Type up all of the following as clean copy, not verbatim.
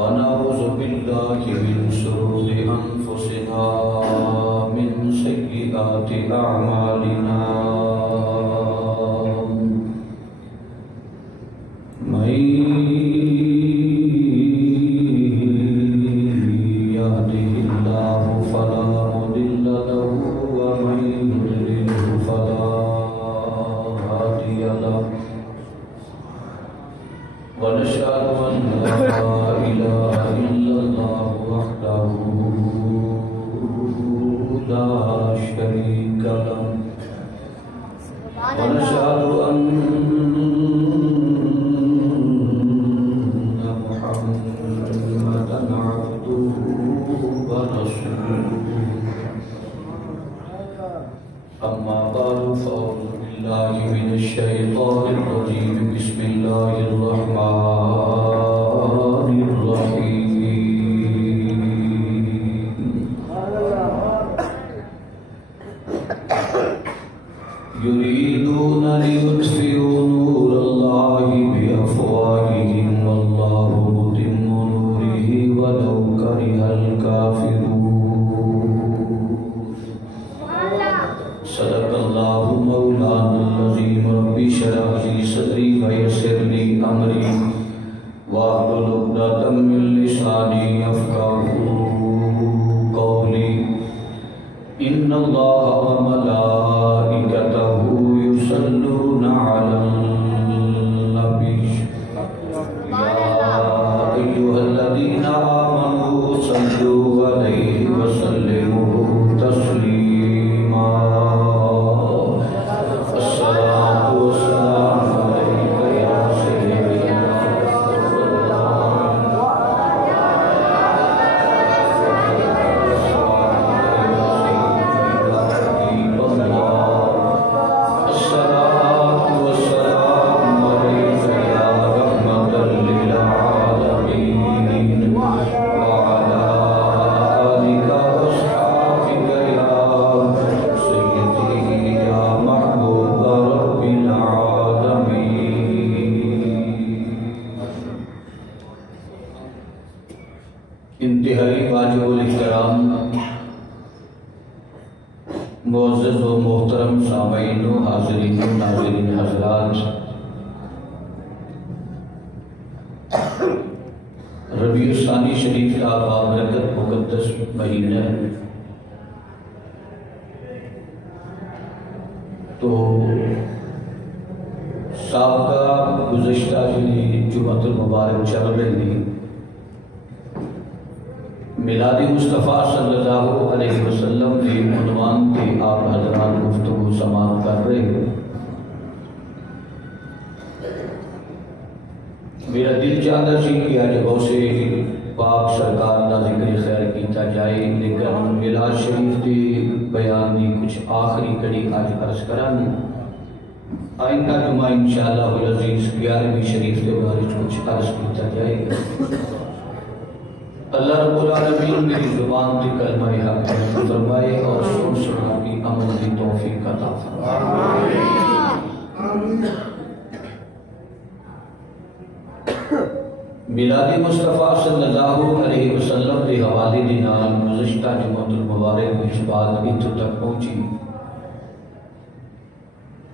ونعوذ بالله من شرور أنفسنا من سيئات أعمالنا من يهده الله فلا مضل له ومن يضلل فلا هادي له ونشهد أن لا إله إلا الله وحده لا شريك له ونشهد أن محمدا عبده ورسوله أما بعد فأعوذ بالله من الشيطان الرجيم بسم الله الرحمن الرحيم يريدون ليطفئوا نور الله بأفواههم والله متم نوره ولو كره الكافرون صدق الله مولانا العظيم رب اشرح لي صدري ويسر لي أمري واحلل عقدة من لساني يفقهوا قولي إن الله وملائكته يصلون على النبي يا أيها الذين آمنوا صلوا عليه وسلموا تسليما الصلاة والسلام عليك يا سيدنا رسول الله الصلاة والسلام عليك يا رحمة للعالمين وعلى آلك وأصحابك يا سيدي يا محبوب رب العالمين انتہائی واجب الاحترام معزز و محترم سامعین و حاضرین و ناظرین حضرات، ربیع الثانی شریف کا بابرکت مقدس مہینہ تو سابقہ گزشتہ جمعۃ المبارک چل رہی میلاد مصطفیٰ صلی اللہ علیہ وسلم کے عنوان کے آپ حضرات گفتگو سماعت کر رہے ہیں۔ میرا دل چاہتا سی کہ آج غوث پاک سرکار کا ذکر خیر کیتا جائے، لیکن میلاد شریف کے بیان کی کچھ آخری کڑی آج عرض کران۔ آئندہ جمعہ انشاءاللہ العزیز 11ویں شریف کے بارے کچھ عرض کیتا جائے گا۔ اللہ رب العالمین میری زبان کی کلمہ حق فرمائے اور سن سنا کی عمل کی توفیق عطا فرمائے۔ میلاد مصطفیٰ صلی اللہ علیہ وسلم کے حوالے کے نال گزشتہ جمعۃ المبارک میں اس بات اتنے تک پہنچی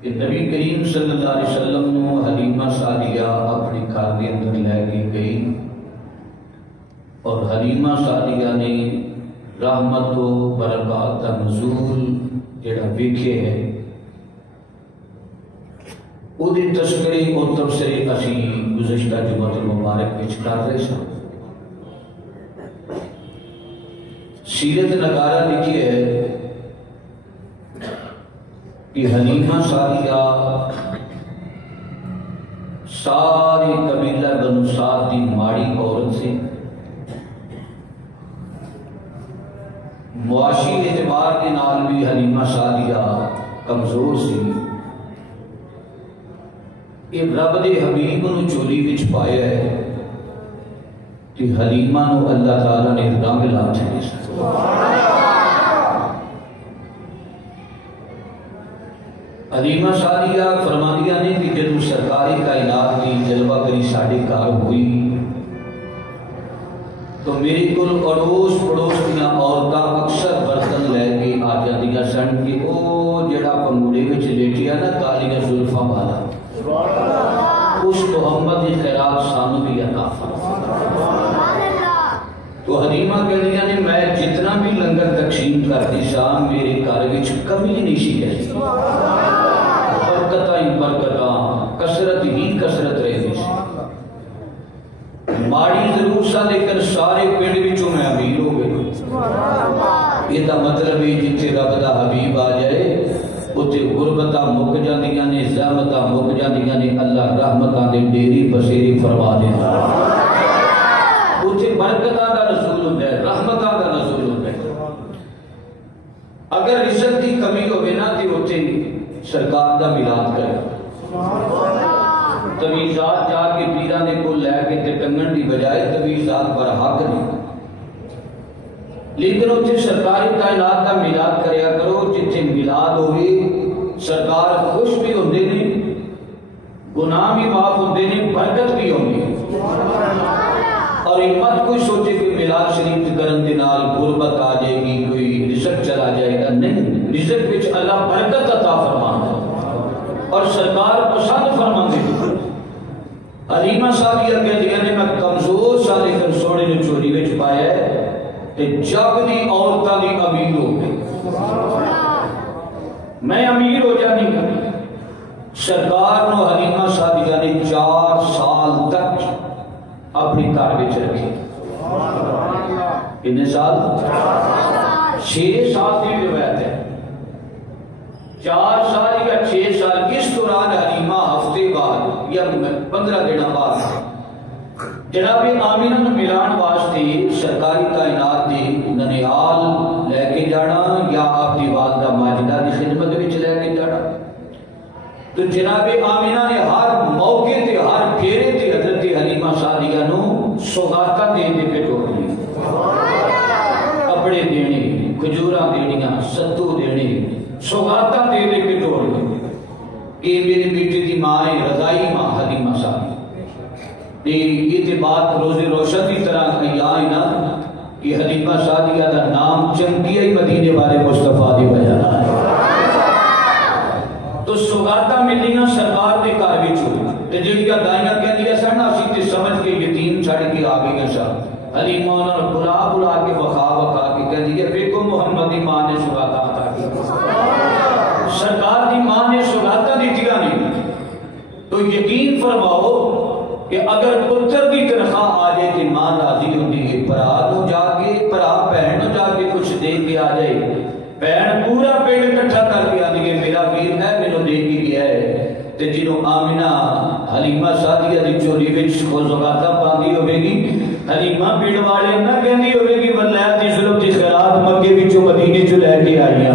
کہ نبی کریم صلی اللہ علیہ وسلم نے حلیمہ سعدیہ اپنے گھر کے اندر لے کے گئی اور حلیمہ سعدیہ نے رحمت و برکات کا نزول جڑا ویکھے ہے وہ دی تذکرے اور تبصرے اسی گزشتہ جمعۃ المبارک وچ کر رہے سن۔ سیرت نگارہ لکھی ہے کہ حلیمہ سعدیہ ساری قبیلہ بنو سعد کی ماڑی عورت سے، معاشی اعتبار کے نال بھی حلیمہ سعدیہ کمزور سی، کہ رب دے حبیب نو چولی وچ پایا ہے کہ حلیمہ نو اللہ تعالیٰ نے رنگ لا چھڑے سن۔ حلیمہ سعدیہ فرماندیاں نے کہ جدو سرکاری کائنات کی جلوہ گری ساڑھے کار ہوئی تو میری کل اڑوس پڑوس دیا عورتاں اکثر برتن لے کے آ جاندیاں سن کہ او جڑا پنگوڑے وچ لیٹیا نا کالیاں زلفاں والا اس محمد خیرات سانو بھی عطا فرما۔ تو حلیمہ کہندیاں نے میں جتنا بھی لنگر تقسیم کرتی سا میرے گھر وچ کمی نہیں سی کہتی، برکتاں ہی برکتاں، کثرت ہی کثرت رہی سی۔ ماڑی ضرور سا لیکن سارے پنڈ وچوں میں امیر ہو گئی۔ یہ دا مطلب ہے جتھے رب دا حبیب آ جائے اتنے غربتاں مک جاندیاں نے، زحمتاں مک جاندیاں نے، اللہ رحمتاں دے ڈیری بسیری فرما دیندا۔ اتنے برکتاں دا نزول ہوندا ہے، رحمتاں دا نزول ہوندا ہے۔ اگر رزق دی کمی ہوے نا تے اتنے سرکار دا میلاد کرے، تویزات جا کے پیراں دے کول لے کے تے ٹنگن دی بجائے تویزات پر حق نہیں، لیکن اتنے سرکاری کائنات دا میلاد کریا کرو جتھے میلاد ہوئے سرکار خوش بھی ہوندے نے، گناہ بھی معاف ہوندے نے، برکت بھی ہوندی ہے۔ اور مت کوئی سوچے کہ میلاد شریف کرن دے نال غربت آ جائے گی، کوئی رزق چلا جائے گا، نہیں، رزق وچ اللہ برکت عطا فرماندا ہے اور سرکار پسند فرماندے ہیں۔ حلیمہ صاحبیہ کہندیاں نے میں کمزور سا لیکن سونے نے چولی وچ پایا ہے کہ جگ دی عورتاں دی امیر ہو گئی، میں امیر ہو جانی۔ سرکار نو حلیمہ صاحبیہ نے 4 سال تک اپنی گھر وچ رکھی۔ کتنے سال؟ 6 سال کی روایت ہے، 4 سال یا 6 سال۔ اس دوران حلیمہ ہفتے بعد یا 15 دن بعد جناب آمینہ نو ملان واسطے سرکاری کائنات دی ننیال لے کے جانا یا آپ دی والدہ ماجدہ دی خدمت وچ لے کے جانا، تو جناب آمینہ نے ہر موقع تے ہر پھیرے تے حضرت حلیمہ سعدیہ نو سوغاتاں دے دے کے ٹوکری، کپڑے دینے، کھجوراں دینیاں، ستو دینے، سوغاتاں دے دے کے ٹوکری کہ میرے بیٹے دی ماں ہے رضائی ماں حلیمہ صاحب۔ یہ بات روز روشن کی طرح ہے نا کہ حلیمہ صاحبیہ دا نام چمکیا ہی مدینے والے مصطفیٰ دی وجہ تو سوغاتاں ملیاں سرکار دے گھر وچ ہوئی تے جڑیاں دائیاں کہندیاں سن اسی تے سمجھ کے یتیم چھڑ کے آ گئیاں سن۔ حلیمہ انہاں نوں بلا کے وخا کے کہندی ہے دیکھو محمد دی ماں نے سوغاتاں عطا کی، سرکار دی ماں نے سوغاتاں دتیاں نہیں۔ تو یقین فرماؤ کہ اگر پتر کی تنخواہ آ جائے کہ ماں راضی ہوتی ہے، برا نو جا کے برا بہن نو جا کے کچھ دے کے آ جائے، بہن پورا پیٹ اکٹھا کر کے آتی ہے میرا ویر ہے میرے دے کے گیا ہے۔ تے جنوں آمینہ حلیمہ سعدیہ دی چولی وچ سوغاتاں پاندی ہوے گی، حلیمہ پیڑ والے نہ کہندی ہوے گی ولایت دی ظلم دی خیرات مکے وچوں مدینے چوں لے کے آئیاں۔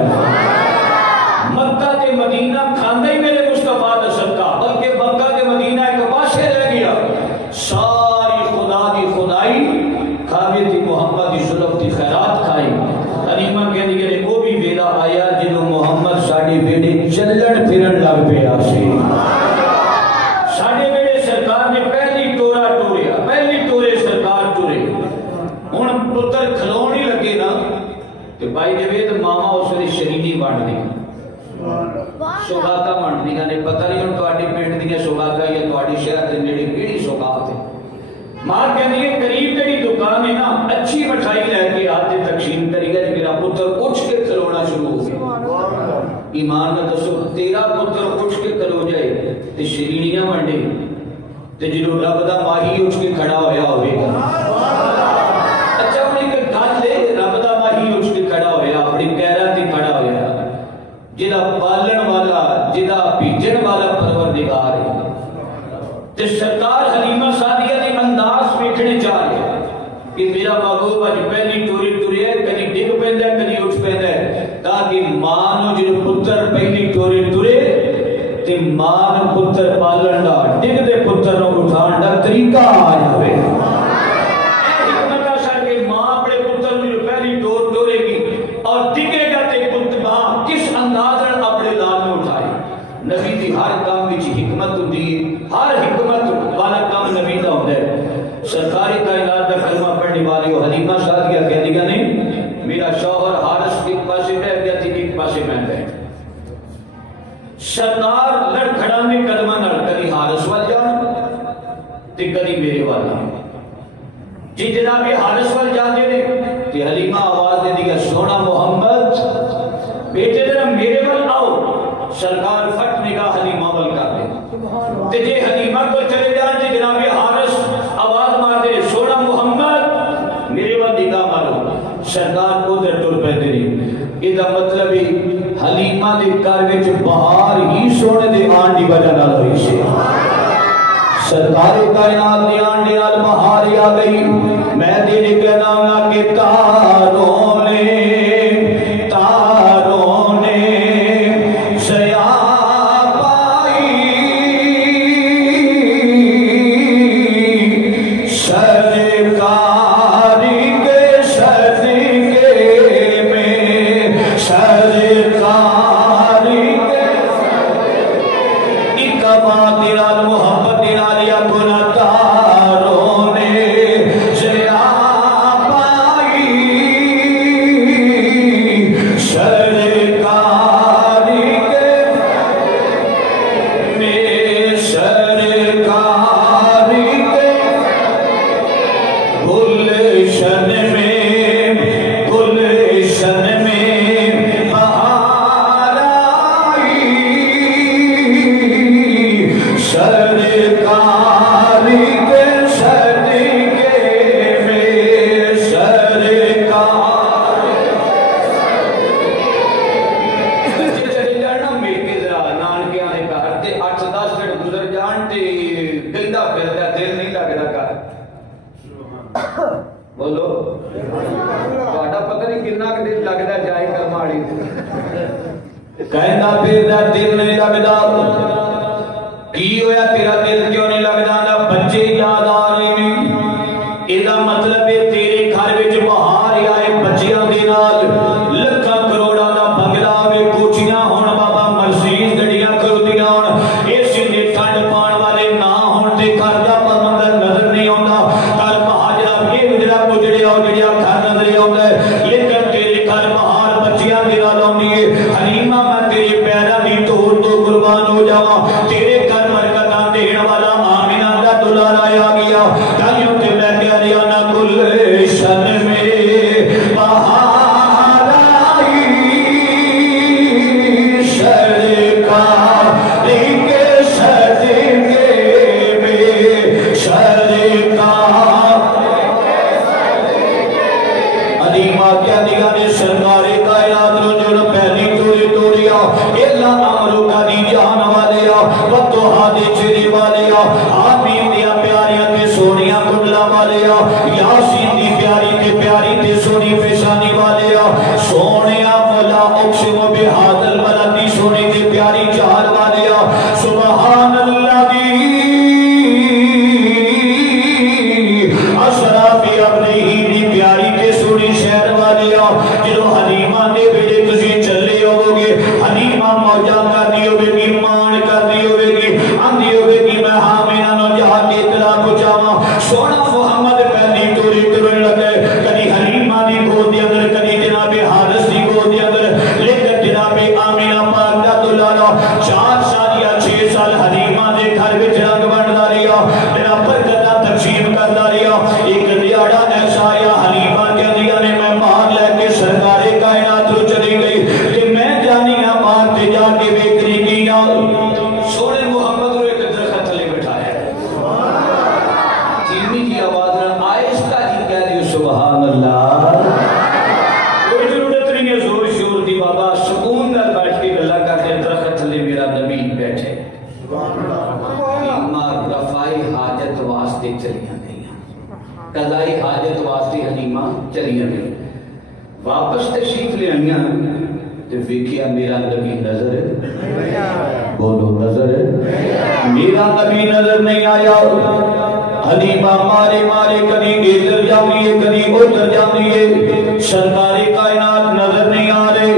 مکہ تے مدینہ کھاندا ہی میرے مصطفیٰ دا صدقہ، بلکہ مکہ تے مدینہ ایک پاسے رہ گیا، ساری خدا دی خدائی کھاوے تے محمد دی ظلم دی خیرات کھائی۔ حلیمہ کہندی ہے وہ بھی ویلا آیا جدوں محمد ساڈے بیڑے چلن پھرن لگ پیا سی، ساڈے بیڑے سرکار نے پہلی ٹورا ٹوریا، پہلی ٹورے سرکار ٹورے۔ ہن پتر کھلون ہی لگے نا تے بھائی جوید ماما اس نے شہیدی بانٹ دی، سوغاتاں بانٹ دیاں نے، پتہ نہیں ہن تہاڈے پنڈ دیاں سوغاتاں یا تہاڈے شہر دے نیڑے کیڑی سوغات ہے۔ ماں کہندی ہے قریب تیری دکان ہے نا، اچھی مٹھائی لے کے آتے تقسیم کری گا، میرا پتر اٹھ کے کھلونا شروع ہو گیا۔ ایمان میں دسو تیرا پتر اٹھ کے کھلو جائے تے شیرینیاں ونڈے تے جدوں رب دا ماہی اٹھ کے کھڑا ہویا ہوئے گا۔ اچھا اپنی گل ہے رب دا ماہی اٹھ کے کھڑا ہویا، اپنی پیراں تے کھڑا ہویا، جدا پالن والا جدا بھیجن والا پروردگار ہے۔ تے سرکار حلیمہ سعدیہ دے انداز ویکھنے چاہ رہے کہ میرا محبوب اج پہلی ٹوری ٹری ہے، کدی ڈگ پیندا ہے کدی اٹھ پیندا ہے، تاکہ ماں نو جدوں پتر پہلی ٹوری ٹرے تے ماں نو پتر پتر پالن دا ڈگ دے پتر نو اٹھان دا طریقہ آ جاوے حکمت اثر کہ ماں اپنے پتر نو پہلی ڈور ڈورے گی اور ڈگے گا تے پتر ماں کس انداز نال اپنے لال نو اٹھائے نبی دی ہر کام وچ حکمت ہوندی ہر حکمت والا کام نبی دا ہوندا ہے سرکاری کائنات دا کلمہ پڑھنے والی وہ حلیمہ سعدیہ کہہ دیا نہیں میرا شوہر حارث ایک پاسے بیٹھ گیا تھی ایک پاسے میں بیٹھ سرکار لڑ کھڑا میں کلمہ نڑ کدی حارث وال جان تے کدی میرے والا جی جناب حارث وال جان دے تے حلیمہ آواز دے دیا سونا محمد بیٹے ذرا میرے وال آؤ سرکار فٹ نگاہ حلیمہ وال کر دے تے جے حلیمہ کو چلے جان تے جناب حارث آواز مار دے سونا محمد میرے وال نگاہ مارو سرکار کو در ٹر پہ دے یہ مطلب حلیمہ دے گھر وچ بہار ہی سونے دے آن دی وجہ نال ہوئی سی سرکار کائنات دی آن دی نال بہار آ گئی میں تیرے کہنا گا کہ تاروں نے سیا پائی سرکاری کے صدقے میں سرکاری کے اکبات نال محبت نال یا گناہ تاروں نے سیا پائی سرکاری کے میں سرکاری کے گلشن میں بہار آئی سرکاری کے صدقے میں سرکاری چلے جانا میرے ذرا نانکیاں نے گھر تے 8-10 منٹ گزر جان تے گندا پھردا دل نہیں لگدا گھر بولو تہاڈا پتہ نہیں کتنا کہ دل لگدا جائے کرماڑی کہندا پھردا دل نہیں لگدا کی ہویا تیرا دل کیوں نہیں لگدا نا بچے یاد آ رہے ہیں ادا مطلب ہے تیرے گھر وچ بہار آئے بچیاں دے نال لکھاں کروڑاں دا بنگلا وے کوٹھیاں ہون بابا مرسیڈیز گڈیاں کھڑوتیاں ہون اے سیدھے ٹھنڈ پان والے نہ ہون تے گھر دا منظر نظر نہیں آوندا کل مہاجرہ یہ گجرا گجڑے او جڑیا گھر نظر آوندا ہے لیکن تیرے گھر بہار بچیاں دے نال آوندی ہے حلیمہ میں تیرے پیراں دی توڑ تو قربان ہو جاواں تیرے گھر برکتاں دین والا آمنہ دا دلارا آ گیا تائیوں تے میں کہہ رہا نا گلشن میں بہار آئی سرکاری کے صدقے میں سرکاری حلیمہ کیا دیا نے سرکار کائنات نو جو پہلی توڑی توڑیا اللہ امرو کا دی جان والیا وطوہا دے چرے والیا آمین دیا پیاریاں تے سونیاں کنڈلا والیا یاسین دی پیاری تے سونی پیشانی والیا سونیا مولا اقسم بہاد البلد دی سونی تے پیاری چار والیا سبحان اللہ دی اسرا بی اپنی دی پیاری تے سونی شہر والیا جنہوں حلیمہ دے بیڑے تسی چلے ہو گے حلیمہ موجہ کر دی ہوئے گی مان کر دی ہوئے گی اندھی ہوئے گی میں حامینہ نو جہاں کے اطلاع کو جاواں سونا محمد پہلی توری ترن لگے کدی حلیمہ دی گود دی اندر کدی جناب حارث دی گود دی اندر لیکن جناب آمینہ پاک دا دلالا 4 سال یا 6 سال حلیمہ دے گھر وچ رنگ بندا رہیا جناب برکتاں تقسیم کردا رہیا ایک دیہڑا ایسا آیا حلیمہ کہندیاں نے میں مال لے کے سرکار کائنات نو چلی گئی کہ میں جانی مال تے جا کے بیکری کی سونے محمد رو ایک درخت تھلے بٹھایا دھیمی جی آواز نہ آہستہ جی کہہ دیو سبحان اللہ کوئی ضرورت نہیں ہے زور شور دی بابا سکون نال بیٹھ کے گلا کرتے درخت تھلے میرا نبی بیٹھے حلیمہ رفائی حاجت واسطے چلیاں گئیاں قضائی حاجت واسطے حلیمہ چلیاں گئی واپس تشریف لے آئیاں تو ویکھیا میرا نبی نظر بولو نظر میرا نبی نظر نہیں آیا حلیمہ مارے مارے کدی ادھر جاتی ہے کدی ادھر جاتی ہے سرکار کائنات نظر نہیں آ رہے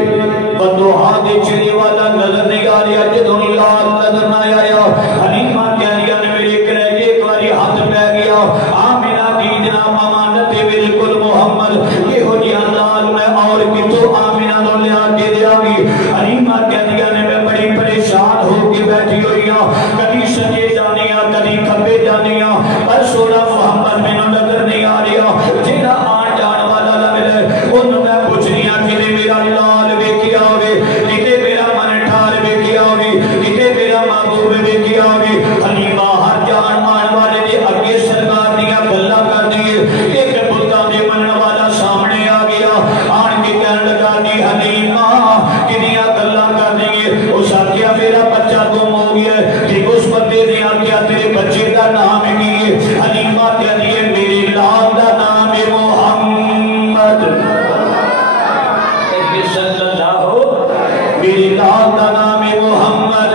بدوہا دے چلے والا نظر نہیں آ رہا جدوں لال نظر نہ آیا حلیمہ کہہ رہی نے میرے کلیجے ایک باری ہاتھ پہ گیا آمینہ کی جناب امانت بالکل محمد یہ ہو جی لال میں اور کتوں آمینہ نو لیا کے دیا گی حلیمہ کہہ دیا نے میں بڑی پریشان ہو کے بیٹھی ہوئی ہوں کبھی سجے جانیاں کبھی کھبے جانیاں پر سونا محمد میں نظر نہیں آ رہا جیڑا آن جان والا لگ رہے انہوں میں پوچھ رہا کہ میرا لال بے کیا ہوگی کتے میرا من ٹھار بے کیا ہوگی کتے میرا محبوب بے کیا ہوگی حلیمہ ہر جان آن والے دے اگے سرکار دیا گلہ کر دیئے ایک بلدہ دے من والا سامنے آ گیا آن کے کہنے لگا دی حلیمہ کنیا گلہ کر دیئے اس آگیا میرا بچہ گم ہو گیا کہ اس بندے نے آگیا تیرے بچے کا نام کیے حلیمہ کہہ دیئے میری لال کا نام محمد صلی اللہ ہو میری لال کا نام محمد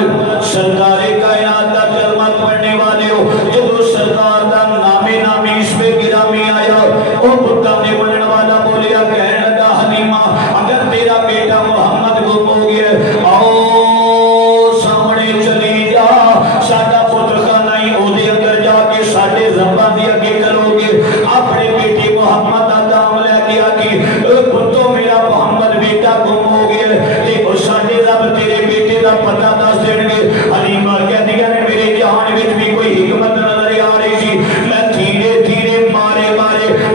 سرکار کائنات کا کلمہ پڑھنے والے ہو جب سرکار کا نامی اس میں گرامی آیا وہ بھتا نے بننے والا بولیا کہنے لگا حلیمہ اگر تیرا بیٹا محمد گم ہو گیا آؤ سامنے چلی جا ساڈا پتر خانہ ہی او دے اندر جا کے ساڈے زبان دے اگے کرو گے اپنے بیٹے محمد دا نام لے کے آگے پتو میرا محمد بیٹا گم ہو گیا تے او ساڈے رب تیرے بیٹے دا پتہ دس دین گے حلیمہ کہہ دیا نے میرے جہان وچ بھی کوئی حکمت نظر آ رہی سی میں دھیرے دھیرے مارے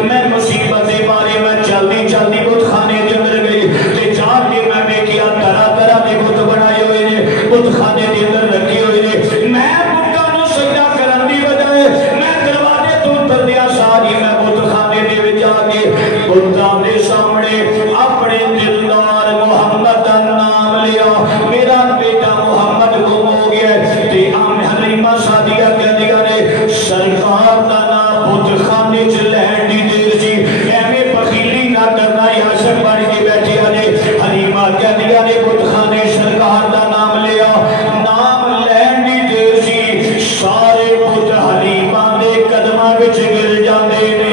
میں مصیبت دے بارے میں جلدی بت خانے دے اندر گئی تے جا کے میں دیکھیا طرح دے بت بنائے ہوئے نے بت خانے دے اندر رکھے ہوئے نے میں بتاں نوں سجدہ کرن دی بجائے میں دروازے تو تردیا ساری میں بت خانے دے وچ جا کے بتاں دے سامنے اپنے دلدار محمد دا نام لیا میرا بیٹا محمد گم ہو گیا تے حلیمہ سعدیہ کہہ دیا نے سرکار دا نام بت خانے چ لہن دی دیر سی ایویں بخیلی نہ کرنا عاشق بن کے بیٹھے نے حلیمہ کہہ دیا نے بت خانے سرکار دا نام لیا نام لہن دی دیر سی سارے بت حلیمہ دے قدماں وچ گر جاندے نے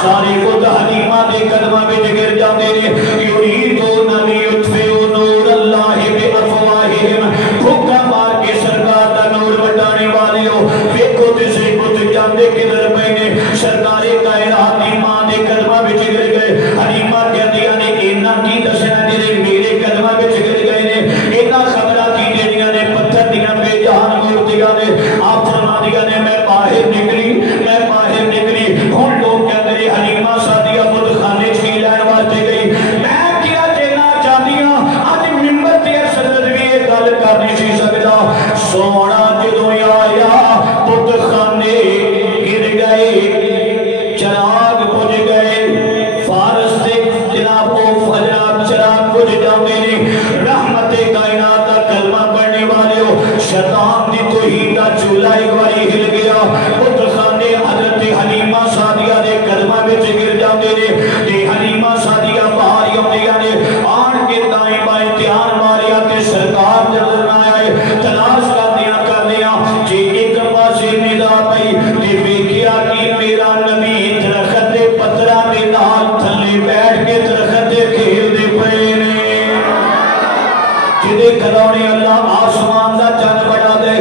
سارے بت حلیمہ دے قدماں وچ گر جاندے نے یریدون لیطفئوا نور اللہ بافواہہم بھوکا مار کے سرکار دا نور وٹانے والے ہو ویکھو تے سے بت جاندے کدھر پے نے سرکار کائنات دی ماں دے قدماں وچ گر گئے حلیمہ کہندیاں نے اینا کی دسنا جڑے میرے قدماں وچ گر گئے نے اینا خبراں کی جڑیاں نے پتھر دیاں بے جان مورتیاں نے آپ فرماندیاں نے میں باہر نکلی ہن لوگ کہندے نے حلیمہ سعدیہ بت خانے چ لین واسطے گئی میں کیا دینا چاہتی ہوں اج منبر تے صدر بھی یہ گل کر نہیں سی سکدا سونا جدوں آیا بت خانے گر گئے چراغ بجھ گئے فارس دے جناب او حضرات چراغ بجھ جاندے نے رحمت کائنات دا کلمہ پڑھنے والے ہو شیطان دی توہین دا چولہا ایک باری ہل گیا بت خانے حضرت حلیمہ سعدیہ دے قدماں وچ گر جاندے نے تے حلیمہ سعدیہ باہر آوندیاں نے آن کے دائیں بائیں دھیان ماریا تے سرکار نظر نہ آئے تلاش کردیاں جے ایک پاسے ندا پئی تے ویکھیا کہ میرا نبی درخت دے پتراں دے نال تھلے بیٹھ کے درخت دے کھیل دے پئے نے جدے کھلونے اللہ آسمان دا چن بنا دے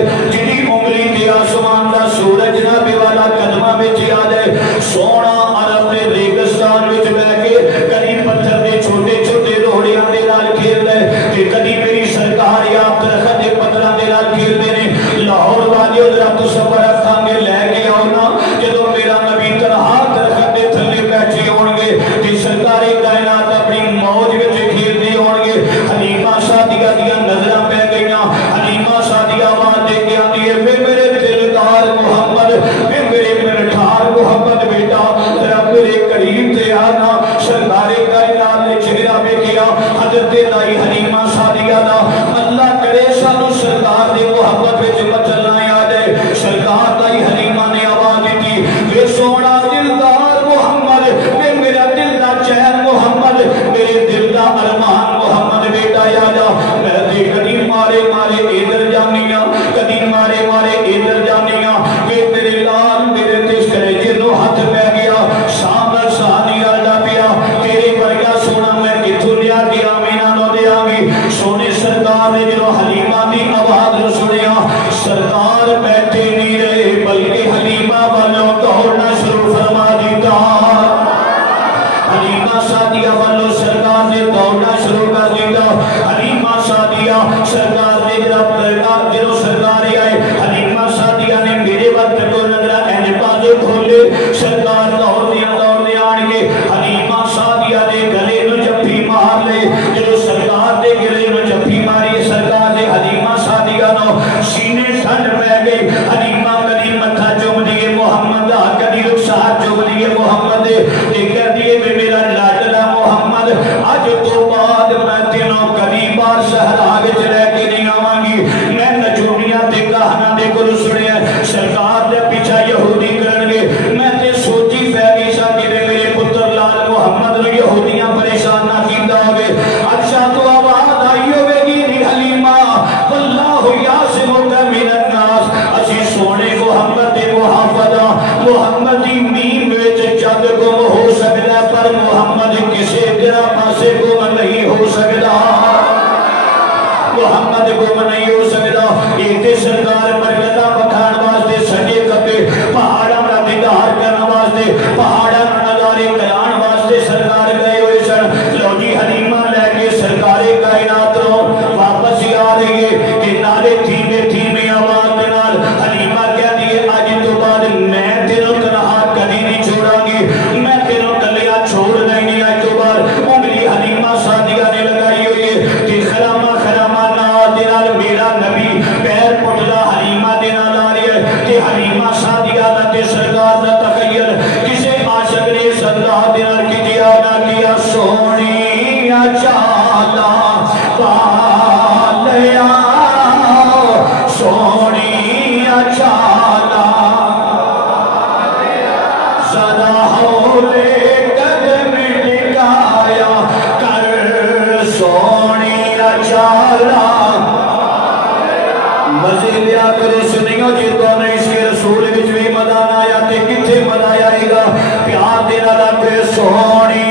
لیا کرو سنیو جی تو نے اس کے رسول وچ بھی مزہ نہ آیا تے کتھے مزہ آئے گا پیار دے نال تے سونی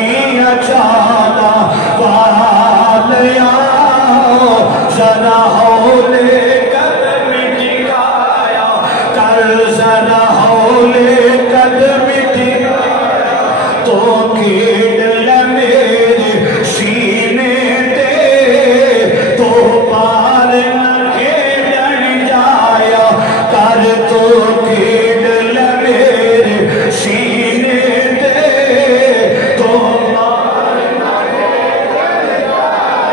اچھالا والیا ذرا ہولے قدم ٹکایا کر ذرا ہولے قدم ٹکایا تو کھیڑ لے میرے سینے تے تو پار نہ کھیڑن جایا کر تو کھیڑ لے میرے سینے تے تو پار نہ کھیڑن جایا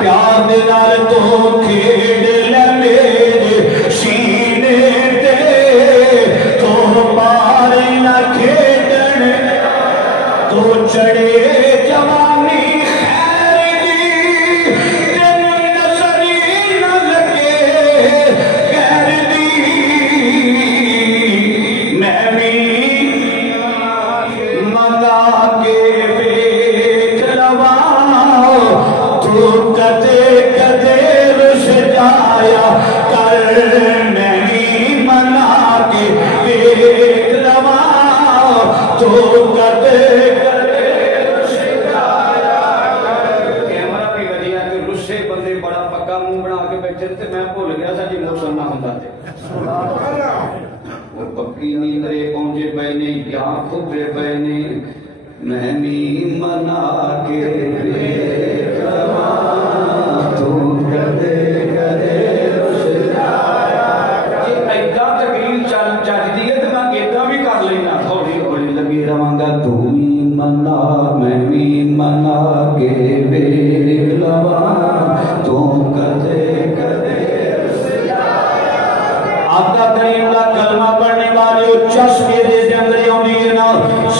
پیار دے نال تو کھیڑ لے میرے سینے تے تو پار نہ کھیڑن تو چڑھے جوانی خیر دی تین نظری نہ لگے غیر دی میں بھی منگا کے بیٹھ لواں تو کدے کدے رس جایا کر میں بھی منگا کے بیٹھ لواں تو کدے بندے بڑا پکا منہ بنا کے بیٹھے تھے میں بھول گیا تھا جی موسم نہ ہوتا تھے وہ پکی نیندرے پہنچے پہنے کیا کھوپے پہنے میں بھی منا کے بیٹھ لواں تو کدے کدے رس جایا جی ایدہ تقریر چاہتی ہے تو میں ایدہ بھی کر لینا تھوڑی بڑی لگی رہاں گا تو بھی منا میں بھی منا کے بیٹھ لواں تو کدے کدے رس جایا آقا کریم کا کلمہ پڑھنے والے چس کے دے جنگلے ہوندی ہے نا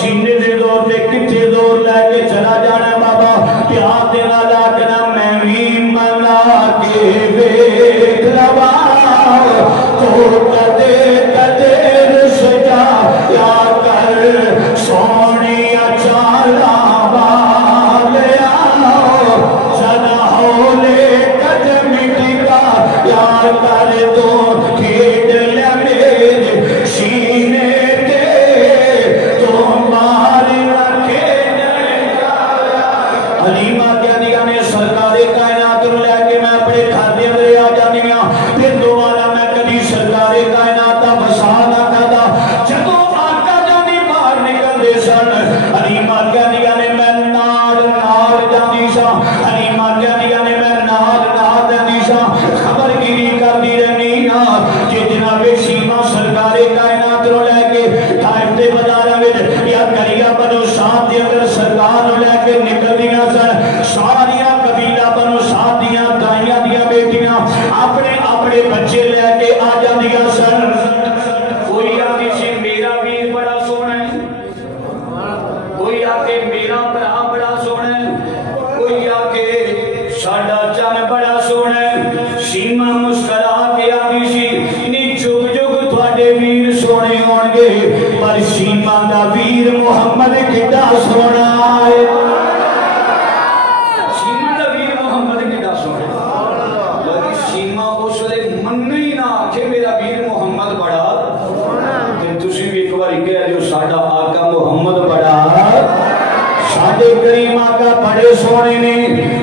سینے دے دور دے کتھے دور لے کے چلا جانا بابا پیار دے نال آکھنا میں بھی منا کے بیٹھ لواں تو کدے کدے رس جایا کر سونیا چالا والیا ذرا ہولے قدم ٹکایا کر تو کھیڑ لے میرے سینے تے تو مار نہ کھیڑن جایا حلیمہ کیا دیا نے سرکار کائنات کو لے کے میں اپنے گھر دے اندر آ جانی ہاں پھر دوبارہ میں کبھی سرکار کائنات دا بسا نہ کردا جدوں آقا جانی باہر نکل دے سن حلیمہ کیا دیا نے میں نال نال جانی سا حلیمہ کیا دیا نے میں نال نال جانی سا خبر گیری کرتی رہنی ہاں کہ جناب شیما سرکار کائنات کو لے کے طائف دے بازاراں وچ یا کریا بنو سعد دے اندر سرکار کو لے کے نکل دیاں سن ساریاں قبیلہ بنو سعد دیاں دائیاں دیاں بیٹیاں اپنے اپنے بچے لے کے آ جاندیاں سن کوئی آتی سی میرا ویر بڑا سونا ہے کوئی آکے میرا بڑا بڑا سونا ہے کوئی آکے ساڈا چن بڑا سونا ہے شیما مسکرا کے آتی سی نی جگ جگ تھوڑے ویر سونے ہون گے پر شیما دا ویر محمد کڈا سونا ہے شیما دا ویر محمد کڈا سونا لیکن شیما اس لئے منی نہ کہ میرا ویر محمد بڑا تے تسی بھی ایک بار کہہ دیو ساڈا آقا محمد بڑا ساڈے کریم آقا بڑے سونے نے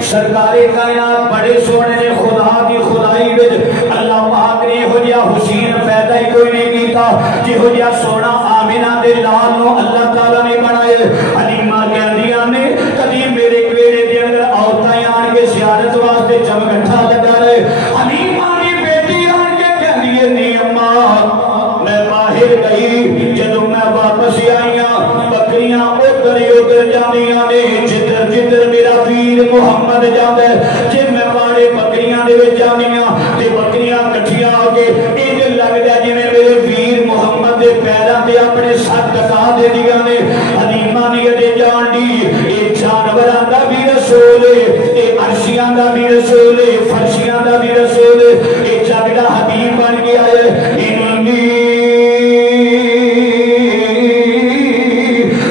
سرکار کائنات بڑے سونے نے خدا کی خدائی وچ اللہ پاک نے ہو جیا حسین پیدا ہی کوئی نہیں کیتا کہ ہو جیا سونا آمینہ دے لال نو اللہ تعالیٰ نے بنائے حلیمہ کہندیاں نے کبھی میرے بیڑے دے اندر عورتیں آن کے زیارت واسطے چمگٹھا لگا رہے حلیمہ نے بیٹی آن کے کہندی ہے نہیں اماں میں باہر گئی جدوں میں واپس آئیاں بکریاں ادھر جانیاں نے جدھر جدھر میرا ویر محمد جاندے جے میں باڑے بکریاں دے وچ جانیاں تے بکریاں کٹھیاں ہو کے انج لگدا جویں میرے ویر محمد دے پیراں تے اپنے سر ٹکا دے دیاں نے حلیمہ نے اے جان دی اے جانوراں دا بھی رسول اے عرشیاں دا بھی رسول اے فرشیاں دا بھی رسول اے جگ دا حبیب بن گیا ہے انی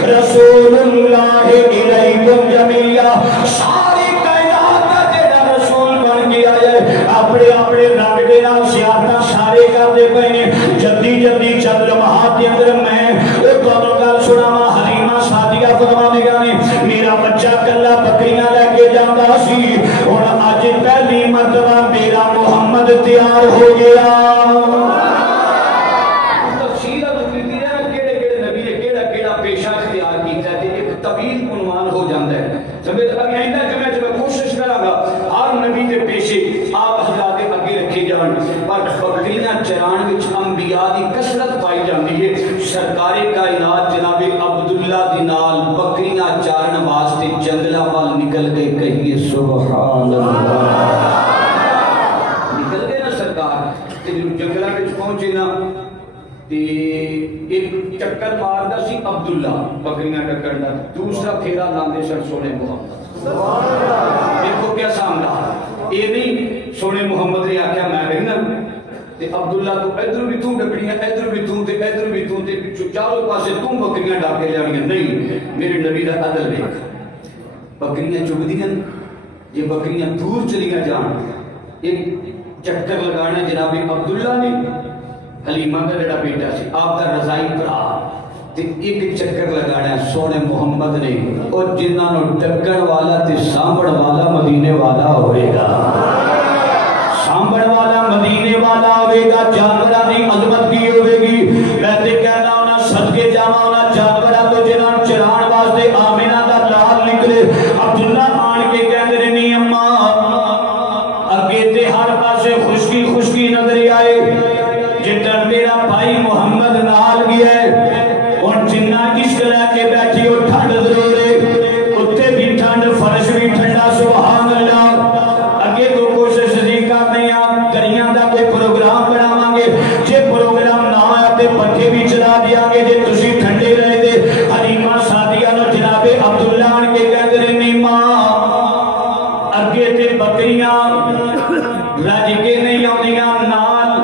رسول اللہ علیکم جمیعا ساری کائنات کا جڑا رسول بن گیا ہے اپنے اپنے رنگ دے نال سیاحتاں سارے کرتے پے نے جلدی جلدی چند لمحات کے اندر میں دونوں گل سناواں حلیمہ سعدیہ فرماندیاں نے میرا بچہ کلا بکریاں لے کے جاندا سی ہن اج پہلی مرتبہ میرا محمد تیار ہو گیا تفصیل کیتی ہے کیڑے کیڑے نبی نے کیڑا کیڑا پیشہ اختیار کیتا ہے ایک طویل عنوان ہو جاندا ہے سمجھ آئندہ میں کوشش کراں گا ہر نبی کے پیشے آپ حضرات اگے رکھے جان پر بکریاں چران وچ انبیاء دی کثرت پائی جاندی ہے سرکار کائنات جناب عبداللہ دی نال بکریاں چارن واسطے جنگلاں وال نکل گئے کہیے سبحان اللہ نکل گئے نا سرکار تے جنگلاں وچ پہنچے نا تے ایک چکر ماردا سی عبداللہ بکریاں ٹکرن دا دوسرا پھیرا لاندے سن سونے محمد سبحان اللہ دیکھو کیا سامنا اے نہیں سونے محمد نے آکھیا میں رہنا تے عبداللہ تو ادھر بھی تو ڈکڑیاں ادھر بھی تو تے ادھر بھی تو تے پچھو چاروں پاسے تو بکریاں ڈاک کے جانیاں نہیں میرے نبی دا عدل دیکھ بکریاں چگدیاں یہ بکریاں دور چلیاں جان ایک چکر لگانا جناب عبداللہ نے حلیمہ کا جڑا بیٹا سی آپ کا رضائی بھرا تے ایک چکر لگانا سونے محمد نے اور جنہاں نو ٹکر والا تے سامبڑ والا مدینے والا ہوئے گا سامبڑ والا مدینے والا ہوئے گا جانورہ دی عظمت کی ہوئے گی میں تے کہنا ہونا صدقے جاواں ہونا جانورہ تو جنہاں چران واسطے آمینہ دا لال نکلے عبداللہ آن کے کہندے نہیں اماں اگے تے ہر پاسے خشکی خشکی نظر آئے جتر میرا بھائی محمد نال گیا ہے اور جنہ عشق لے کے بیٹھی اور ٹھنڈ ضرور ہے اتے بھی ٹھنڈ فرش بھی ٹھنڈا سبحان اللہ اگے تو کوشش نہیں کرنے آپ کریاں دا کوئی پروگرام بناواں گے جے پروگرام نہ آیا تے پٹھے بھی چلا دیا گے جے تسی ٹھنڈے رہے دے حلیمہ سعدیہ نو جناب عبداللہ ان کے کہتے رہے نہیں ماں اگے تے بکریاں رج کے نہیں آدیاں نال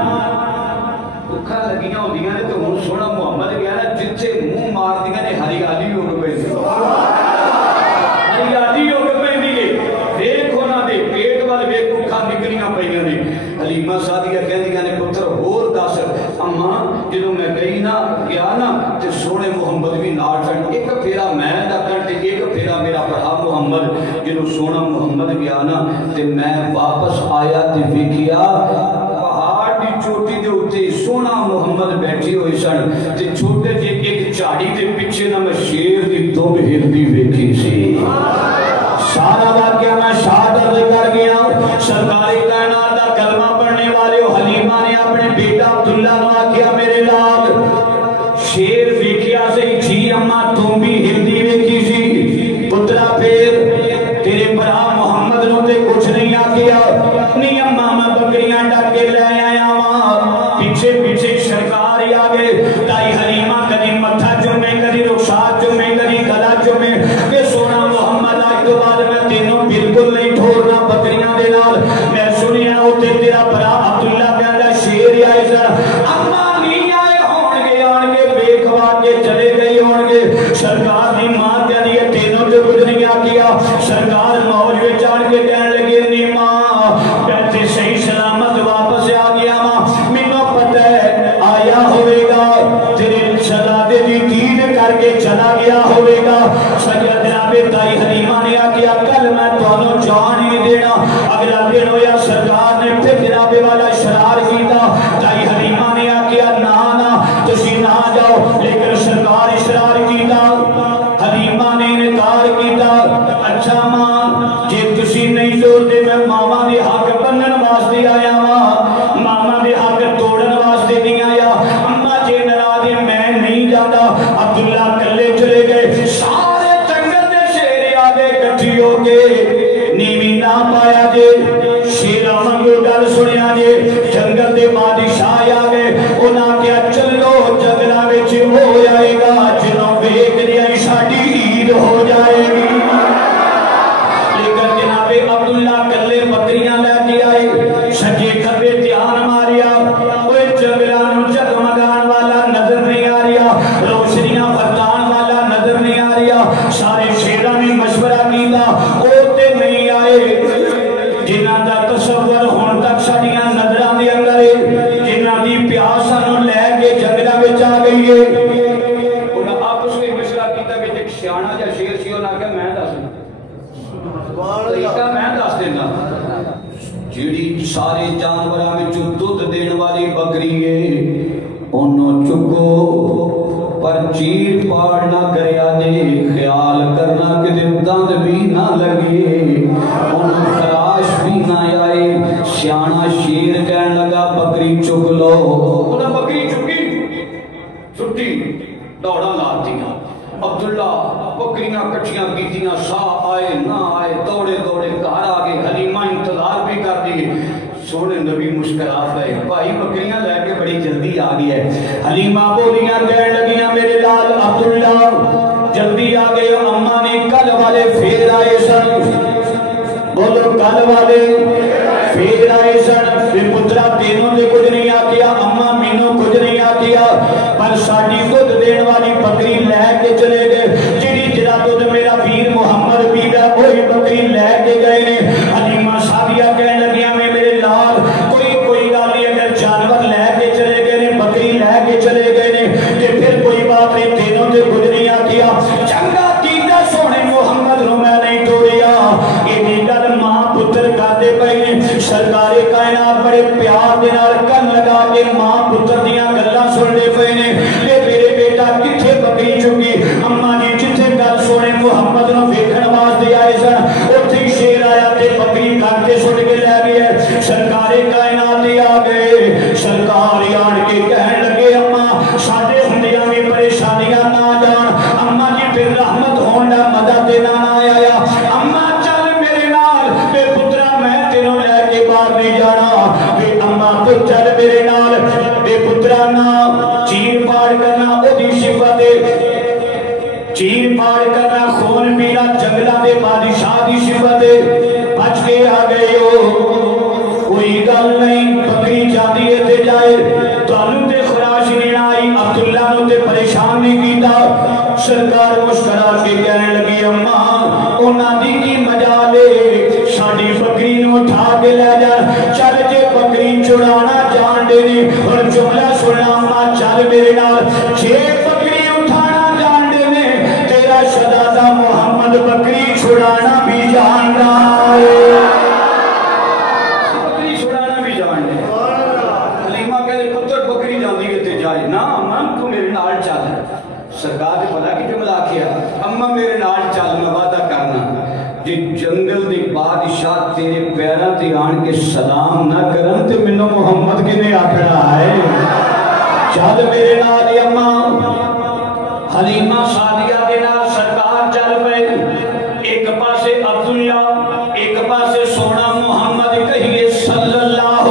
بکھا لگیاں ہوندیاں نے تو ہن سونا محمد گیا نا جتھے منہ مار دیاں نے ہریالی ہو کے پیندی ہریالی ہو کے پیندی ہے دیکھ انہاں دے پیٹ وال ویکھ بکھا نکلیاں پیاں نے حلیمہ سعدیہ کہندیاں نے پتر ہور دس اماں جدوں میں گئی نا گیا نا تے سونے محمد بھی نال سن ایک پھیرا میں ڈکن تے ایک پھیرا میرا بھرا محمد جدوں سونا محمد گیا نا تے میں واپس آیا تے ویکھیا چوٹی دے ہوتے سونا محمد بیٹھے ہوئے سن تے چھوٹے جے ایک چاڑی دے پیچھے نہ میں شیر دی دم ہلدی ویکھی سی سارا واقعہ میں شہادت کر گیا سرکار کائنات دا کلمہ پڑھنے والے حلیمہ نے اپنے بیٹا عبداللہ نو آکھیا میرے لال شیر ویکھیا سے جی اماں تم بھی ہلدی ویکھی سی پترا پھر تیرے برا محمد نو تے کچھ نہیں آکھیا نہیں اماں میں بکریاں ڈاک کے لے آیا پیچھے پیچھے سرکار ہی آگے تائی حلیمہ کدی متھا چومے کدی رخسار چومے کدی گلا چومے کہ سونا محمد آج تو بعد میں تینوں بالکل نہیں ٹھورنا بکریاں دے نال میں سنیا ہوتے تیرا برا عبداللہ کہندا شیر آئے ذرا اماں نہیں آئے ہون گے آن کے بے کھوا کے چلے گئے ہون گے سرکار دی ماں کہنی ہے تینوں جو کچھ نہیں آکیا سرکار موج میں چاڑ کے کہنے لگے نہیں ماں کہتے صحیح سلامت واپس آ گیا ماں مینوں پتہ ہے آیا ہوئے گا تیرے شہزادے دی دید کر کے چلا گیا ہوئے گا سجدہ جناب تائی حلیمہ نے آکیا کل میں تانوں جان ہی دینا اگلا دن ہویا سرکار نے پھر جناب والا اشرار کیتا تائی حلیمہ نے آکیا نہ تسی نہ جاؤ لیکن سرکار اشرار کیتا حلیمہ نے انکار کیتا اچھا ماں جے تسی نہیں توڑتے میں ماما دے حق بنن واسطے آیا ماں ماما دے حق توڑن واسطے نہیں آیا اما جے ناراض میں نہیں جاتا عبداللہ کلے چلے گئے سارے جنگل دے شیر آگے کٹھی ہو کے نیوی نہ پایا جے شیرہ منگو گل سنیا جے جنگل دے بادشاہ آگے انہاں کیا چلو جگلہ وچ ہو جائے گا جنہوں بیک دیا ساڑی عید ہو جائے گی لیکن جناب عبداللہ کلے بکریاں لے کے آئے سجے کھبے دھیان ماریا اوے جنگلانو جگمگان والا نظر نہیں آ رہا روشنیاں فتان والا نظر نہیں آ رہا سارے شیرہ نے مشورہ کیتا اوتے نہیں آئے جنہ دا تصور ہون تک ساڑیاں نظران دے اندر جنہ دی پیار انہوں چکو پر چیر پاڑ نہ کریا دے، خیال کرنا کہ دند بھی نہ لگے، انہوں خراش بھی نہ آئے۔ سیانا شیر کہنے لگا بکری چک لو، انہوں بکری چکی چھٹی دوڑا لاتی۔ عبداللہ بکریاں کٹھیاں کیتیاں، سا آئے نہ آئے، دوڑے دوڑے گھر آگے، حلیمہ انتظار بھی کر دی۔ سونے نبی مسکرا پئے، بھائی بکریاں لے کے بڑی جلدی آ گئی ہے۔ حلیمہ بولیاں کہنے لگیاں میرے لال عبداللہ جلدی آ گئے، اماں نے کل والے پھر آئے سن، بولو کل والے پھر آئے سن، بے پترا تینوں دے کچھ نہیں آکیا، اماں مینوں کچھ نہیں آکیا، پر ساڑی دودھ دین والی بکری لے کے چلے گئے، جیڑی جرا دودھ میرا پیر محمد پیدا وہی بکری لے کے گئے نے۔ حلیمہ سعدیہ کہنے لگیاں میں میرے لال کوئی گالی اگر جانور لے کے چلے گئے نے، بکری لے کے چلے گئے نے، کہ پھر کوئی بات نہیں، تینوں دے کچھ نہیں آکیا، چنگا کیتا سونے محمد نو میں نہیں توڑیا۔ یہ گل ماں پتر کردے پئے نے، سرکار کائنات بڑے پیار دے نال کن لگا کے ماں پتر دیاں گلاں سننے پئے نے، کہ میرے بیٹا کتھے بکری چکی؟ اماں جی جتھے گل سونے محمد نو ویکھن واسطے آئے سن، اوتھے شیر آیا تے بکری کٹ کے سٹ کے لے گئے۔ سرکار کائنات آ گئے، سرکار آن کے کہن لگے اماں ساڈے ہندیاں بھی پریشانیاں نہ جان، اماں جی پھر رحمت ہون دا مدد دینا نہ آیا، اماں چل میرے نال، بے پترا میں تینوں لے کے باہر نہیں جانا، بے اماں تو چل میرے نال، بے پترا نہ چیر پاڑ کرنا او دی صفت ہے، چیر پاڑ کرنا خون پینا جنگلہ دے بادشاہ دی صفت ہے، بچ کے آ گئے ہو کوئی گل نہیں، بکری جاتی ہے تے جائے، تانوں تے خراش نہیں آئی، عبداللہ نو تے پریشان نہیں کیتا۔ سرکار مسکرا کے کہنے لگی اماں انہاں دی کی مجالے، ساڈی بکری نو اٹھا کے لے جا، چل جے بکری چڑانا جان دے نے، اور جملہ سننا اماں چل میرے نال، جے بکری اٹھانا جان دے نے، تیرا شہزادہ محمد بکری چھڑانا بھی جاندا ہے، بکری چھڑانا بھی جان دے۔ حلیمہ کہے پتر بکری جاندی ہے تے جائے، نا اماں تو میرے نال چل۔ سرکار نے پتا کہ جملہ کیا، اماں میرے نال چل میں وعدہ کرنا، جی جنگل دی بادشاہ تیرے پیراں تے آن کے سلام نہ کرن تے مینوں محمد کنے آکھنا ہے، چل میرے نال اماں۔ حلیمہ سعدیہ دے نال سرکار چل پئے، ایک پاسے عبداللہ ایک پاسے سونا محمد کہیے صلی اللہ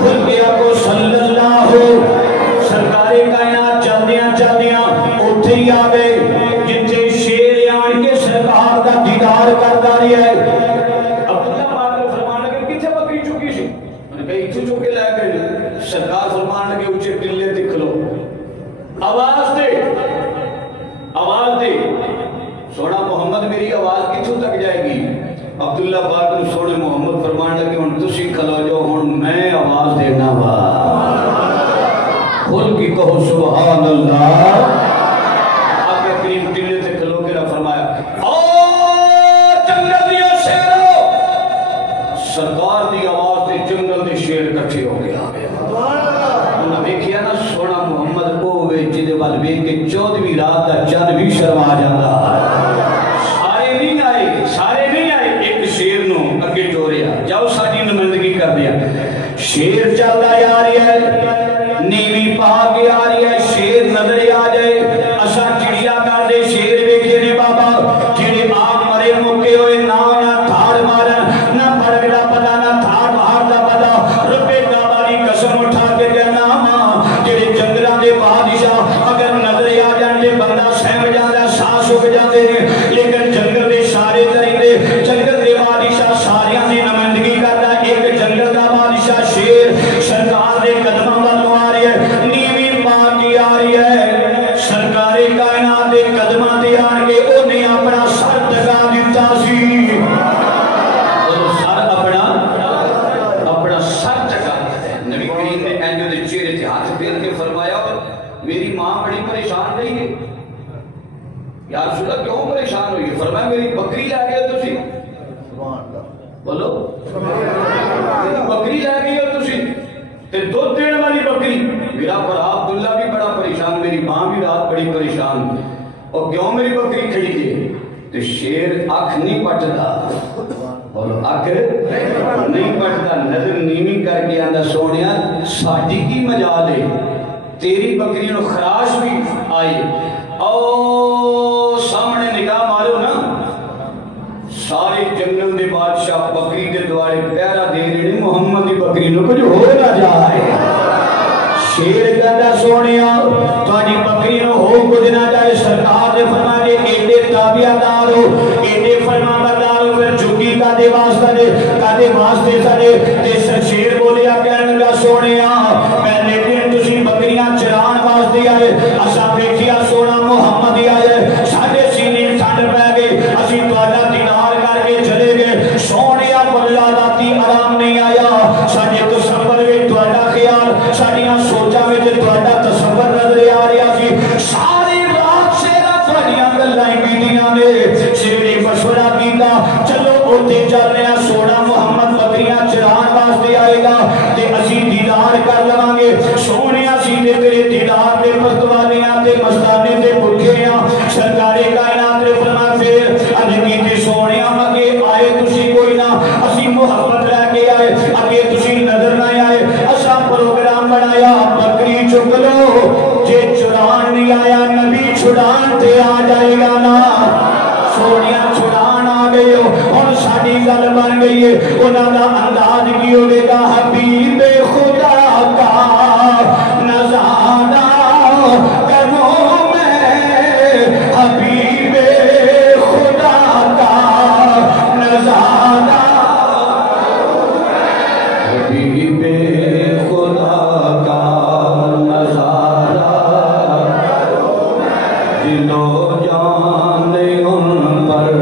خلقیہ کو صلی اللہ۔ سرکار کائنات چلدیاں چلدیاں اتھے ہی آ گئے جتھے شیر آن کے سرکار کا دیدار کرتا رہی ہے۔ عبداللہ پاک نے فرمان لگے کتھے بکری چکی سی؟ انہوں نے کہا اتھے چکے لے گئے۔ سرکار فرمان لگے اچھے ٹلے دکھ لو، آواز دے آواز دے، سونا محمد میری آواز کتھوں تک جائے گی؟ عبداللہ پاک نے سونے محمد فرمان لگے ہن تسی کھلو جو ہن میں آواز دینا وا، کھل کی کہو سبحان اللہ۔ آپ کریم ٹلے سے کھلو کے رہا فرمایا او جنگل دیا شیرو، سرکار دی آواز دے جنگل دے شیر کٹھے ہو گیا۔ انہاں دیکھیا نا سونا محمد اوے جدے وال ویکھ کے 14ویں رات دا چند بھی شرما جاندا، سارے نہیں آئے، ایک شیر نو اگے ٹوریا، جاؤ ساری نمائندگی کر دیا، شیر چلدا آ رہا ہے، نیوی پا کے آ رہی ہے، شیر نظر آ جائے، اساں چڑیا کر دے شیر ویکھے نے بابا، جڑے آپ مرے مکے ہوئے نہ تھاڑ مارن، نہ پڑھ دا پتا نہ تھاڑ باہر دا پتا، رب کعبہ دی قسم اٹھا کے کہنا ماں جڑے جنگلاں دے بادشاہ اگر نظر آ جان تے بندہ سہم جاندا، ساہ سک جاندے نے، لیکن جنگل دے سارے درندے، جنگل دے بادشاہ ساریاں دی نمائندگی کردا، ایک جنگل دا بادشاہ شیر سرکار دے قدماں والوں آ رہی ہے، نیوی پا کے آ رہی ہے، سرکار کائنات دے قدماں تے آن کے انہیں اپنا سر ٹکا دیتا سی، سر اپنا سر ٹکا دیتا۔ نبی کریم نے اینجو دے چہرے تے ہاتھ پھیر کے فرمایا میری ماں بڑی پریشان رہی ہے۔ یا رسول اللہ کیوں پریشان ہوئی ہے؟ فرمایا میری بکری لے گئے تسی، بولو بکری لے گئی ہو تسی تے دودھ دین والی بکری، بڑی پریشان اور کیوں میری بکری کھڑی ہے تو شیر اکھ نہیں پٹتا اور اکھ نہیں پٹتا نظر نیمی کر کے آندہ سونیا ساڑھی کی مجال ہے تیری بکری نو خراش بھی آئی او سامنے نگاہ مارو نا سارے جنگل دے بادشاہ بکری دے دوارے پیارا دے رہے محمد دی بکری نو کچھ ہو نہ جائے شیر کہتا سونیا تھوڑی بکری نو ہو کچھ نہ جائے سرکار دے فرمانے ایڈے تابعدار ہو ایڈے فرمانبردار ہو پھر جھکی کا دے واسطے سارے تے شیر بولیا کہنے لگا سونیا پہلے دن تسی بکریاں چران واسطے آئے اسا دیکھیا سونا محمد آئے ساڈے سینے ٹھنڈ پے گئی اسی تہاڈا دیدار کر کے چلے گئے سونیا اللہ راتی آرام نہیں آیا ساڈے تصور وچ تہاڈا خیال ساڈیاں سوچاں وچ تہاڈا تصور نظر آ رہا سی ساری رات شیرا تہاڈیاں گلاں کیتیاں نے سویرے مشورہ کیتا چلو اوتھے چلنے آ سونا محمد بکریاں چران واسطے آئے گا تے اسی دیدار کر لواں گے سونیا سی تے تیرے دیدار دے مستوالیاں تے مستانے تے بھکھے ہاں سرکار کائنات نے فرمایا پھر انجی تے سونیا اگے آئے تسی کوئی نہ اسی محبت لے کے آئے اگے تسی نظر نہ آئے اسا پروگرام بنایا بکری چک لو جے چران نہیں آیا نبی چھڑان تے آ جائے گا نا سونیا چھڑان آ گئے ہو اور ساڑی گل بن گئی ہے انہاں دا انداز کی ہوگے گا حبیب خدا کا نظارہ کروں میں حبیب خدا کا نظارہ حبیب خدا کا نظارہ دل و جان ان پر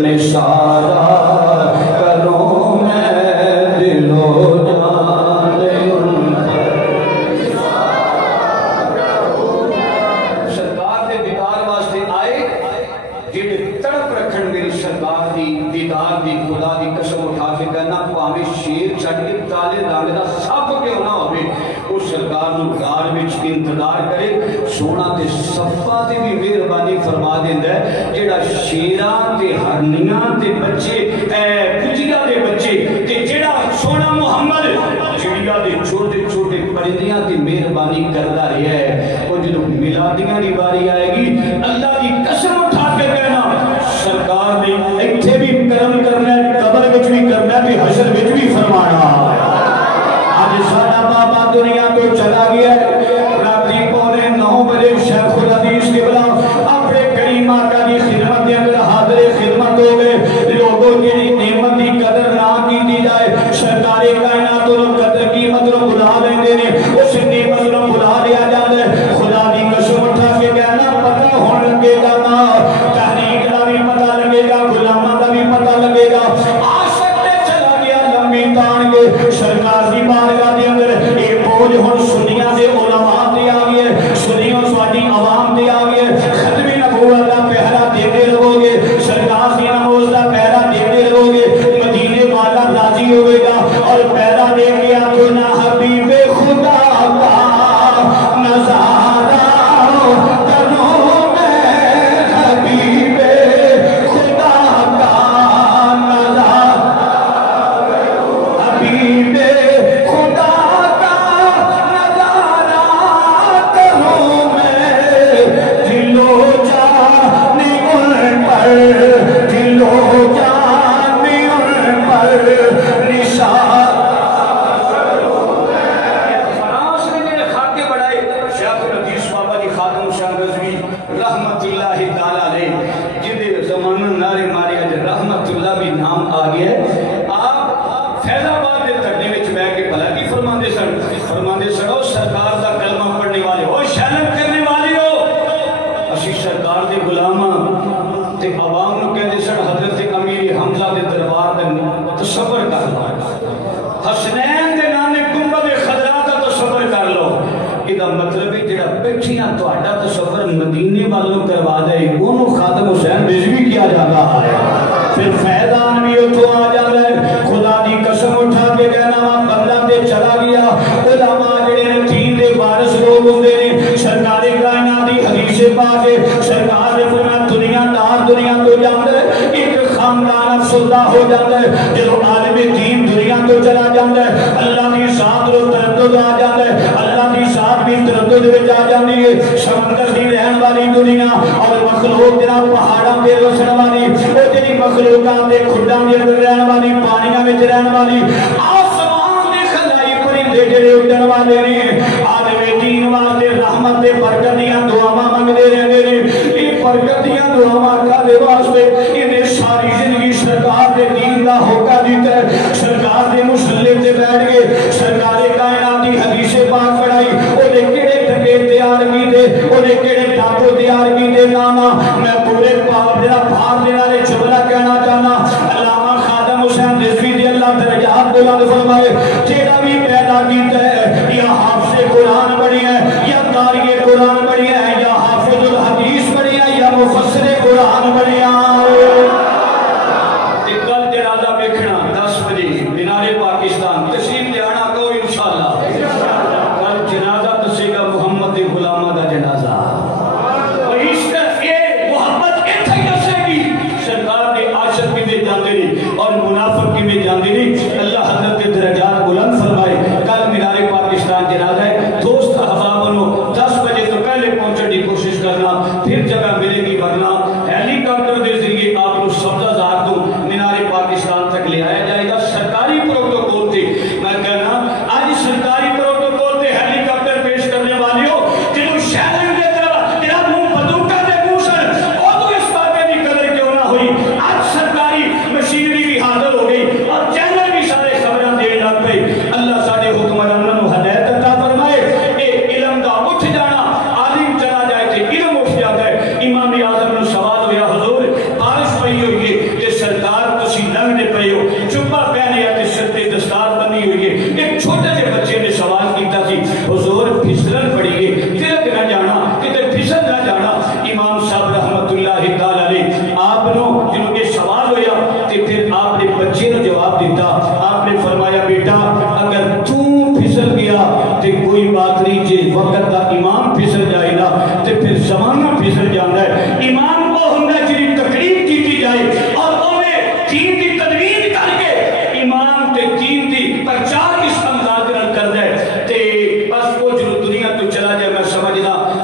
نثارہ کروں میں دل و جان ان پر سرکار دے دیدار واسطے آئے جنہیں تڑپ رکھن میری سرکار دی دیدار دی خدا دی قسم اٹھا کے کہنا پاویں شیر چھڑ کے کالے رنگ دا سپ کیوں نہ ہوئے اس سرکار نو غار وچ انتظار کرے سونا تے صفا تے بھی مہربانی فرما دیندا ہے جیڑا شیراں تے ہرنیاں تے بچے کجیاں دے بچے تے جیڑا سونا محمد چڑیا دے چھوٹے چھوٹے پرندیاں تے مہربانی کردا رہیا ہے او جدوں میلادیاں دی باری آئے گی اللہ دی قسم اٹھا کے کہنا سرکار نے ایتھے بھی کرم کرنا ہے قبر وچ بھی کرنا ہے حشر وچ بھی فرمانا آج ساڈا بابا دنیا تو چلا گیا ہے رات 9:45 بجے شیخ الحدیث قبلہ اپنے کریم آقا کی خدمت کے اندر حاضر خدمت ہو گئے لوگوں کی نعمت کی قدر نہ کی جائے سرکار کائنات اور قدر قیمت رو بلا لیندے نے اس نعمت رو بلا لیا جاتا ہے خدا دی قسم اٹھا کے کہنا پتہ ہون لگے گا نا تحریک دا بھی پتہ لگے گا غلاماں دا بھی پتہ لگے گا عاشق تے چلا گیا لمبی تان کے سرکار دی بارگاہ دے اندر اے بوجھ ہن سنیاں دے علماء تے آ گئے سنیوں سواڈی عوام تے آ گئے ختم نبوت دا پہرا دیندے رہو گے سرکار دی نماز دا پہرا دیندے رہو گے مدینے والا راضی ہوئے گا اور پہرا دے کے آکھو نا حبیب خدا کا نظارہ کروں میں حبیب خدا کا نظارہ حبیب خدا کا نظارہ کروں میں دل و جان ان پر دل و جان ان پر نثار رحمت اللہ تعالیٰ علیہ جدے زمانہ نارے مارے آج رحمت اللہ بھی نام آگیا ہے آپ فیض آباد دے ترنے میں بیٹھ کے بھلا کی فرماندے سن او سرکار دا کلمہ پڑھنے والے ہو شہادت کرنے والے ہو اسی سرکار دے غلاماں تے عوام نو کہندے سن حضرت امیر حمزہ دے دربار دا تصور کر لو حسنین دے نانے گنبد خضرا دا تصور کر لو یہ مطلب ہے جڑا بیٹھیاں تہاڈا تصور مدینے والوں کروا دے اونوں خادم حسین رضوی کیا جاتا ہے پھر فیضان بھی اتھوں آ جاتا ہے خدا دی قسم اٹھا کے کہنا وا بندہ تے چلا گیا علماء جڑے نے دین دے وارث لوگ ہوندے نے سرکار کائنات دی حدیث پیدا ہو جاتا ہے جب عالم دین دنیا تو چلا جاتا ہے اللہ کی ذات رو تردد آ جاتا ہے اللہ کی ذات بھی تردد وچ آ جاتی ہے سمندر دی رہن والی دنیا اور مخلوق جناب پہاڑاں تے وسن والی او جڑی مخلوقات دے کھڈاں دے رہن والی پانیاں وچ رہن والی آسمان دے خلائی پرندے جڑے اڑن والے نے عالم دین واسطے رحمت تے برکت دیاں دعاواں منگدے رہندے نے یہ برکت دیاں دعاواں کدے واسطے انہیں ساری زندگی سرکار دے دین دا ہوکا دیتا ہے سرکار دے مسلح تے بیٹھ گئے سرکار کائنات دی حدیث پاک پڑھائی او دے کیڑے ٹکے تیار کیتے او دے کیڑے ڈاکو تیار کیتے نانا میں پورے پاپ جڑا بھار دے والے جملہ کہنا چاہنا علامہ خادم حسین رضوی دی اللہ درجات بلند فرمائے جیڑا بھی پیدا کیتا ہے یا حافظ قرآن بنی ہے یا قاری قرآن بنی ہے یا حافظ الحدیث بنی ہے یا مفسر قرآن بنی ہے کل جنازہ دیکھنا 10 بجے مینار پاکستان تشریف لے آنا کو انشاءاللہ کل جنازہ دسے گا محمد غلامہ دا جنازہ اس کا یہ محبت اتھے دسے گی سرکار نے عاشق کی میں جاندے نہیں اور منافق کی میں جاندے نہیں اللہ حضرت کے درجات بلند فرمائے کل مینار پاکستان جنازہ ہے دوست احباب بنو 10 بجے تو پہلے پہنچنے کی کوشش کرنا پھر جگہ ملے گی ورنہ ہیلی کاپٹر دے ذریعے آپ کو سبزہ زار کو مینار پاکستان تک لے آیا جائے گا سرکاری پروٹوکول تھے میں کہنا آج سرکاری پروٹوکول تھے ہیلی کاپٹر پیش کرنے والی ہو جنہوں شہر دے طرح جنہاں منہ بدوکہ دے موسن اور تو اس باتیں بھی قدر کیوں نہ ہوئی آج سرکاری مشینری بھی حاضر ہو گئی اور چینل بھی سارے خبران دے لگ پہ اللہ سارے حکمرانوں ہدایت عطا فرمائے اے علم دا اٹھ جانا عالم چلا جائے تھے علم اٹھ جاتا ہے امام اعظم نے سوال ہویا حضور بارش پئی ہوئی ہے کہ سرکار تسی لنگنے پئی ہو چپا پہنے یا سر دستار بنی ہوئی ہے ایک چھوٹے سے بچے نے سوال کیتا سی حضور پھسلن پڑی ہے تلک نہ جانا کتے پھسل نہ جانا امام صاحب رحمت اللہ تعالی علیہ آپ نے جنہوں کے سوال ہویا کہ پھر آپ نے بچے نے جواب دیتا آپ نے فرمایا بیٹا اگر تو پھسل گیا تو کوئی بات نہیں جس وقت دا امام پھسل جائے گا تو پھر زمانہ پھسل جانا ہے امام کو ہندہ جنہی تقریب کی جائے اور انہیں دین کی تدوین کر کے امام تے دین دی پرچار اس انداز نہ کر دے تے بس وہ جو دنیا تو چلا جائے میں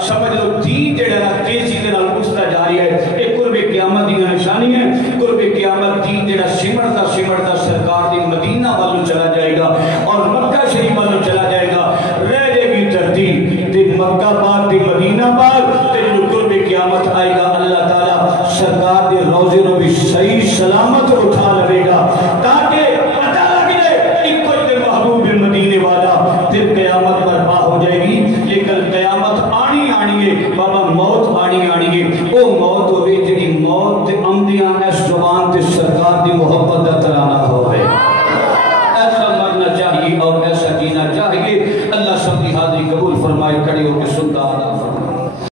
سمجھ لو دین جڑا نا تیزی دے نال اٹھتا جا رہی ہے ایک قرب قیامت دی نشانی ہے قرب قیامت دین جڑا سمڑتا سرکار دی مدینہ والو چلا جائے گا اور مکہ شریف والو چلا جائے گا رہ جائے گی ترتیب تے مکہ پاک تے مدینہ پاک تے جو قرب قیامت آئے گا اللہ تعالی سرکار دے روزے نو بھی صحیح سلامت اٹھا لے گا تاکہ پتہ لگ جائے ایک کوئی محبوب مدینے والا پھر قیامت برپا ہو جائے گی لیکن قیامت آنی ہے بابا موت آنی ہے وہ موت ہوئے جنہی موت تے امدیاں اس زبان تے سرکار دی محبت دا ترانہ ہوئے ایسا مرنا چاہیے اور ایسا جینا چاہیے اللہ سب کی حاضری قبول فرمائے کھڑے ہو کے سنتا